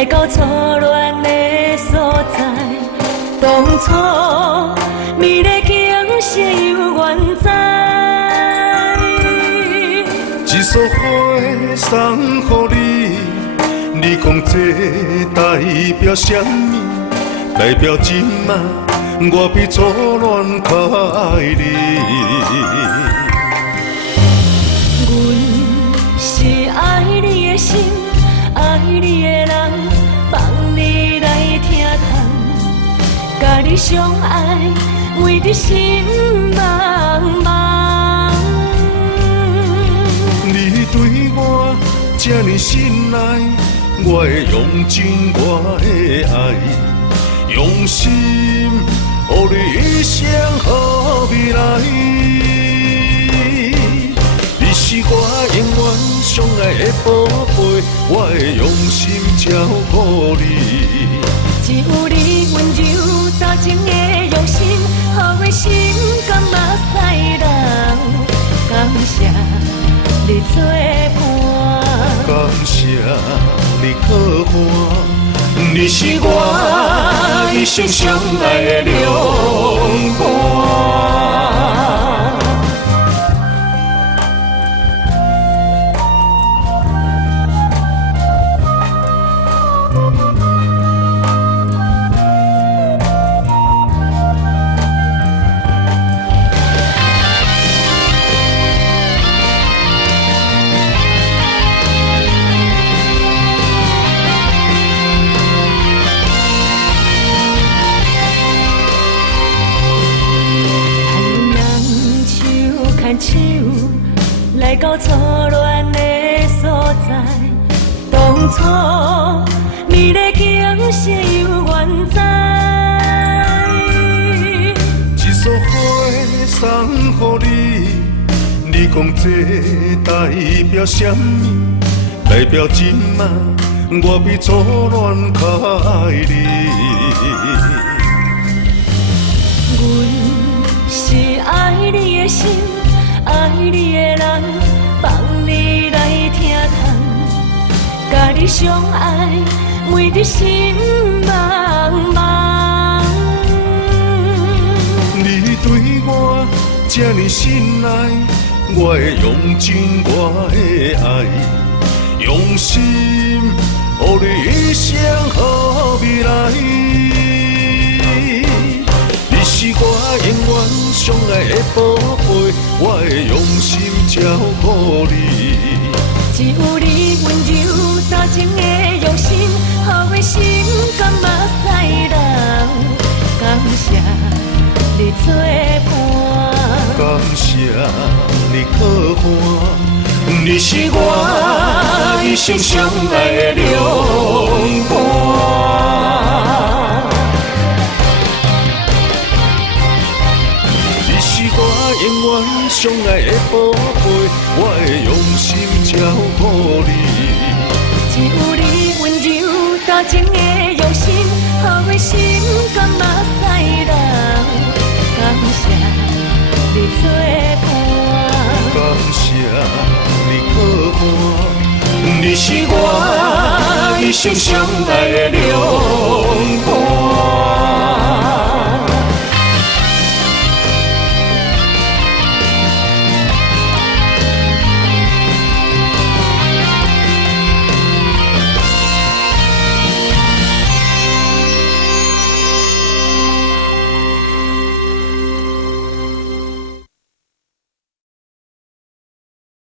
来到错乱的所在。当初美丽景色有缘在，一束花送予你，你讲这代表什么？代表今晚我比初恋较爱你。阮是爱你的心，爱你的人，放你来听痛，甲你相爱，为你心茫茫。你对我这呢信赖，我会用尽我的爱，用心予你一生好未来。你是我永远相爱的宝贝，我会用心照顾你。只有你温柔多情的用心，予我心甘目屎流。感谢你作伴，感谢你可伴，你是我一生相爱的良伴。手来到错乱的所在，当初美丽景色有缘在。一束花送予你，你讲这代表什么？代表今晚我比初恋较爱你。阮是爱你的心，爱你的人，放你来听痛，甲你相爱，为你心茫茫。你对我这呢信赖，我会用尽我的爱，用心予你一生好未来。你是我永远相爱的宝贝，我会用心照顾你。只有你温柔多情的用心，予我心甘目屎流。感谢你作伴，感谢你可伴，你是我一生相爱的良伴。你是我永远相爱的宝贝，我会用心照顾你。只有你温柔多情的用心，予我心甘目屎流。感谢你作伴，感谢你可伴，你是我一生相爱的良